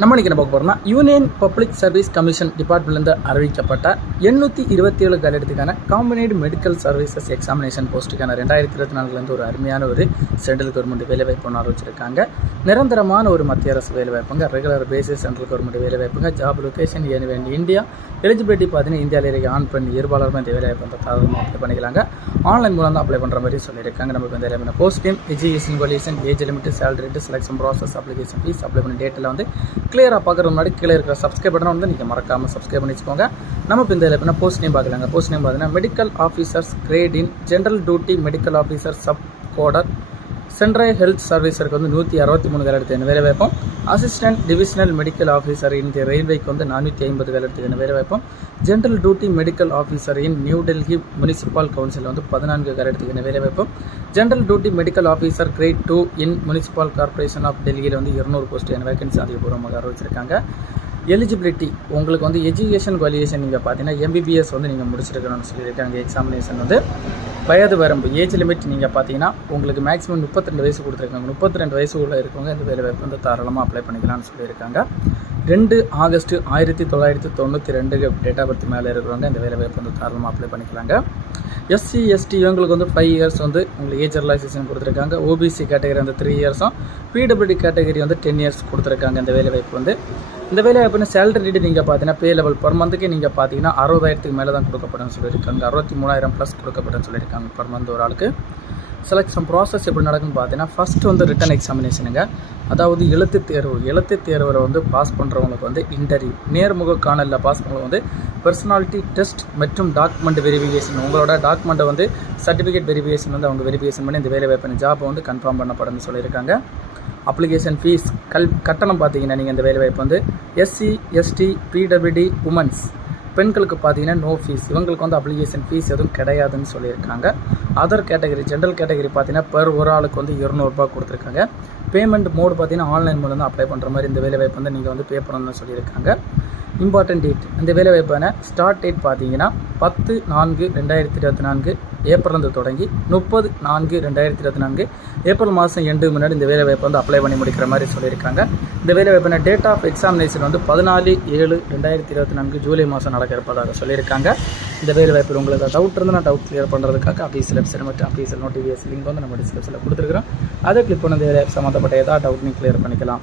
நம்ம இன்னைக்கு என்ன பார்க்க போகிறோம்னா யூனியன் பப்ளிக் சர்வீஸ் கமிஷன் டிபார்ட்மெண்ட்லேருந்து அறிவிக்கப்பட்ட எண்ணூற்றி இருபத்தி ஏழு காலத்துக்கான காம்பினேட் மெடிக்கல் சர்வீசஸ் எக்ஸாமினேஷன் போஸ்ட்டுக்கான ரெண்டாயிரத்தி இருபத்தி நாலுலேருந்து ஒரு அருமையான ஒரு சென்ட்ரல் கவர்மெண்ட் வேலைவாய்ப்பு ஒன்று அறிவிச்சிருக்காங்க. நிரந்தரமான ஒரு மத்திய அரசு வேலைவாய்ப்புங்க. ரெகுலர் பேசிஸ் சென்ட்ரல் கவர்மெண்ட் வேலைவாய்ப்புங்க. ஜாப் லொக்கேஷன் எனவே இந்தியா எலிஜிபிலிட்டி பார்த்தீங்கன்னா இந்தியாவில் இருக்க. ஆன் பெண் இருபாலருமே இந்த வேலைவாய்ப்பு வந்து தாராளமாக அப்ளை பண்ணிக்கலாங்க. ஆன்லைன் மூலம் தான் அப்ளை பண்ணுற மாதிரி சொல்லியிருக்காங்க. நமக்கு இந்த எல்லாமே post game education qualification age limit salary selection process application fee apply பண்ண டேட்டில் வந்து கிளியராக பார்க்குற முன்னாடி கீழே இருக்கிற சப்ஸ்கிரைப் பட்டன் வந்து நீங்கள் மறக்காமல் சப்ஸ்கிரைப் பண்ணி வச்சுக்கோங்க. நம்ம இப்போ இந்த வேலைவாய்ப்புனா போஸ்ட் நேம் பார்க்கலாங்க. போஸ்ட் நேம் பார்த்தீங்கன்னா medical officers grade in general duty medical officer sub cadre central health சர்வீஸருக்கு வந்து நூற்றி அறுபத்தி மூணு வேலை எடுத்து வேலை வைப்போம்? அசிஸ்டன்ட் டிவிஷனல் மெடிக்கல் ஆஃபீஸர் இந்திய ரயில்வேக்கு வந்து நானூற்றி ஐம்பது வேலை எடுத்து வேலை வைப்போம்? General duty medical officer in New Delhi municipal council வந்து பதினான்கு வேலை எடுத்து வேலை வைப்போம்? General duty medical officer grade two in municipal corporation of டெல்லியில் வந்து இருநூறு போஸ்ட் வேகன்சி அதிகபூர்வமாக அறிவிச்சிருக்காங்க. எலிஜிபிலிட்டி உங்களுக்கு வந்து எஜுகேஷன் குவாலிஃபிகேஷன் நீங்கள் பார்த்தீங்கன்னா எம்பிபிஎஸ் வந்து நீங்கள் முடிச்சிருக்கணும்னு சொல்லியிருக்காங்க. எக்ஸாமினேஷன் வந்து வயது வரம்பு ஏஜ் லிமிட் நீங்கள் பார்த்தீங்கன்னா உங்களுக்கு மேக்ஸிமம் முப்பத்திரெண்டு வயசு கொடுத்துருக்காங்க. முப்பத்தி ரெண்டு வயசு உள்ள இருக்கவங்க இந்த வேலை வாய்ப்பு வந்து தாராளமாக அப்ளை பண்ணிக்கலாம்னு சொல்லியிருக்காங்க. ரெண்டு ஆகஸ்ட் ஆயிரத்தி தொள்ளாயிரத்தி தொண்ணூற்றி ரெண்டு டேட் ஆஃப் பர்த் மேலே இருக்கிறவங்க இந்த வேலை வாய்ப்பு வந்து தாராளமாக அப்ளை பண்ணிக்கலாங்க. எஸ்சி எஸ்டி இவங்களுக்கு வந்து ஃபைவ் இயர்ஸ் வந்து உங்களுக்கு ஏஜ் ரிலாக்ஸேஷன் கொடுத்துருக்காங்க. ஓபிசி கேட்டகரி வந்து த்ரீ இயர்ஸும் பிடபிள்யூடி கேட்டகரி வந்து டென் இயர்ஸ் கொடுத்துருக்காங்க இந்த வேலை வாய்ப்பு வந்து. இந்த வேலை வாய்ப்புன்னு சேலரி ரேட்டு நீங்கள் பார்த்தீங்கன்னா பே லெவல் பர் மந்த்துக்கு நீங்கள் பார்த்தீங்கன்னா அறுபதாயிரத்துக்கு மேலே தான் கொடுக்கப்படும் சொல்லியிருக்காங்க. அறுபத்தி மூணாயிரம் ப்ளஸ் கொடுக்கப்படும் சொல்லியிருக்காங்க பர் மந்த் ஒரு ஆளுக்கு. செலெக்ஷன் ப்ராசஸ் எப்படி நடக்குன்னு பார்த்தீங்கன்னா ஃபஸ்ட்டு வந்து ரிட்டன் எக்ஸாமினேஷனுங்க அதாவது எழுத்து தேர்வு எழுத்து தேர்வில் வந்து பாஸ் பண்ணுறவங்களுக்கு வந்து இன்டர்வியூ நேர்முக காணலில் பாஸ் பண்ணுறவங்க வந்து பர்சனாலிட்டி டெஸ்ட் மற்றும் டாக்குமெண்ட் வெரிஃபிகேஷன் உங்களோட டாக்குமெண்ட்டை வந்து சர்டிஃபிகேட் வெரிஃபிகேஷன் வந்து அவங்க வெரிஃபிகேஷன் பண்ணி இந்த வேலை வாய்ப்பு ஜாப் வந்து கன்ஃபார்ம் பண்ணப்படும்னு சொல்லியிருக்காங்க. அப்ளிகேஷன் ஃபீஸ் கல் கட்டணம் பார்த்தீங்கன்னா நீங்கள் இந்த வேலைவாய்ப்பு வந்து எஸ்சி எஸ்டி பிடபிள்யூடி உமன்ஸ் பெண்களுக்கு பார்த்தீங்கன்னா நோ ஃபீஸ் இவங்களுக்கு வந்து அப்ளிகேஷன் ஃபீஸ் எதுவும் கிடையாதுன்னு சொல்லியிருக்காங்க. அதர் கேட்டகரி ஜென்ரல் கேட்டகரி பார்த்தீங்கன்னா பெர் ஒரு ஆளுக்கு வந்து இருநூறுபா கொடுத்துருக்காங்க. பேமெண்ட் மோடு பார்த்தீங்கன்னா ஆன்லைன் மூலம் தான் அப்ளை பண்ணுற மாதிரி இந்த வேலைவாய்ப்பு வந்து நீங்கள் வந்து பே பண்ணணும்னு சொல்லியிருக்காங்க. இம்பார்ட்டன்ட் டேட் இந்த வேலைவாய்ப்பான ஸ்டார்ட் டேட் பார்த்தீங்கன்னா பத்து நான்கு ரெண்டாயிரத்தி இருபத்தி நான்கு. ஏப்ரலேருந்து தொடங்கி முப்பது நான்கு ரெண்டாயிரத்தி இருபத்தி நான்கு. ஏப்ரல் மாதம் எண்டு முன்னாடி இந்த வேலைவாய்ப்பு வந்து அப்ளை பண்ணி முடிக்கிற மாதிரி சொல்லியிருக்காங்க. இந்த வேலைவாய்ப்பான டேட் ஆஃப் எக்ஸாமினேஷன் வந்து பதினாலு ஏழு ரெண்டாயிரத்தி இருபத்தி நான்கு ஜூலை மாதம் நடக்க இருப்பதாக சொல்லியிருக்காங்க. இந்த வேலைவாய்ப்பில் உங்களுக்கு டவுட் இருந்தால் நான் டவுட் கிளியர் பண்ணுறதுக்காக அஃபீஸில் வெப்சைட் மற்றும் அஃபீஸில் நோட்டிஃபிகேஷன் லிங்க் வந்து நம்ம டிஸ்கிரிப்ஷனில் கொடுத்துருக்குறோம். அதை கிளிக் பண்ண இந்த வேலை சம்மந்தப்பட்ட ஏதாவது டவுட் நீங்கள் கிளியர் பண்ணிக்கலாம்.